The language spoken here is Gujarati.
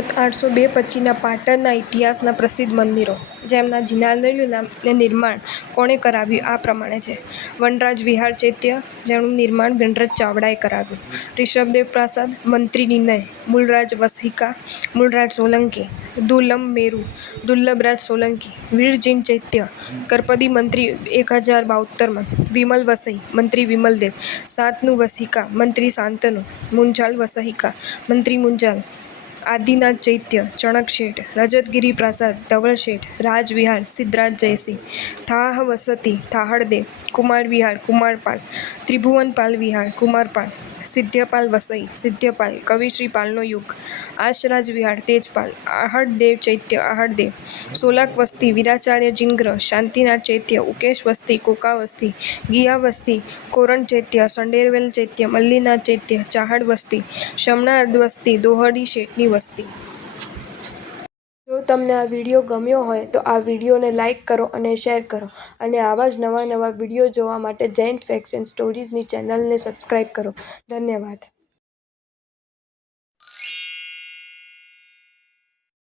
સંવત 802-25ના પાટણના ઇતિહાસના પ્રસિદ્ધ મંદિરો, જેમના જિનાલયોના નિર્માણ કોણે કરાવ્યું આ પ્રમાણે છે. વનરાજ વિહાર ચૈત્ય, જેનું નિર્માણ ગણરાજ ચાવડાએ કરાવ્યું. ઋષભદેવ પ્રાસાદ, મંત્રી નિલય, મૂળરાજ વસઈકા, મૂળરાજ સોલંકી. દુલ્લમ મેરુ, દુર્લભરાજ સોલંકી. વીરજીન ચૈત્ય, કરપદી મંત્રી 1072માં. વિમલ વસઈ, મંત્રી વિમલદેવ. શાંતનુ વસઈકા, મંત્રી શાંતનુ. મુંજાલ વસઈકા, મંત્રી મુંજાલ. આદિનાથ ચૈત્ય, ચણક શેઠ. રજતગિરી પ્રાસાદ, ધવલ શેઠ. રાજવિહાર, સિદ્ધરાજ જયસિંહ. થાહ વસતિ, થાહડદેવ. કુમાર વિહાર, કુમારપાળ. ત્રિભુવનપાલ વિહાર, કુમારપાળ. સિદ્ધ્યપાલ વસઈ, સિદ્ધ્યપાલ. કવિશ્રી પાલનો યુગ. આશરાજ વિહાર, તેજપાલ. આહડદેવ ચૈત્ય, આહડદેવ. સોલાક વસ્તી, વીરાચાર્ય જીનગ્રહ. શાંતિનાથ ચૈત્ય, ઉકેશ વસ્તી, કોકા વસ્તી. ગિયા વસ્તી, કોરણ ચૈત્ય. સંડેરવેલ ચૈત્ય, મલ્લીનાથ ચૈત્ય. ચાહડ વસ્તી, શમણા વસ્તી. દોહડી શેઠની વસ્તી. જો તમને આ વિડીયો ગમ્યો હોય તો આ વિડીયોને લાઈક કરો અને શેર કરો, અને આવા જ નવા વિડીયો જોવા માટે જૈન ફેક્ટ્સ એન્ડ સ્ટોરીઝની ચેનલને સબસ્ક્રાઈબ કરો. ધન્યવાદ.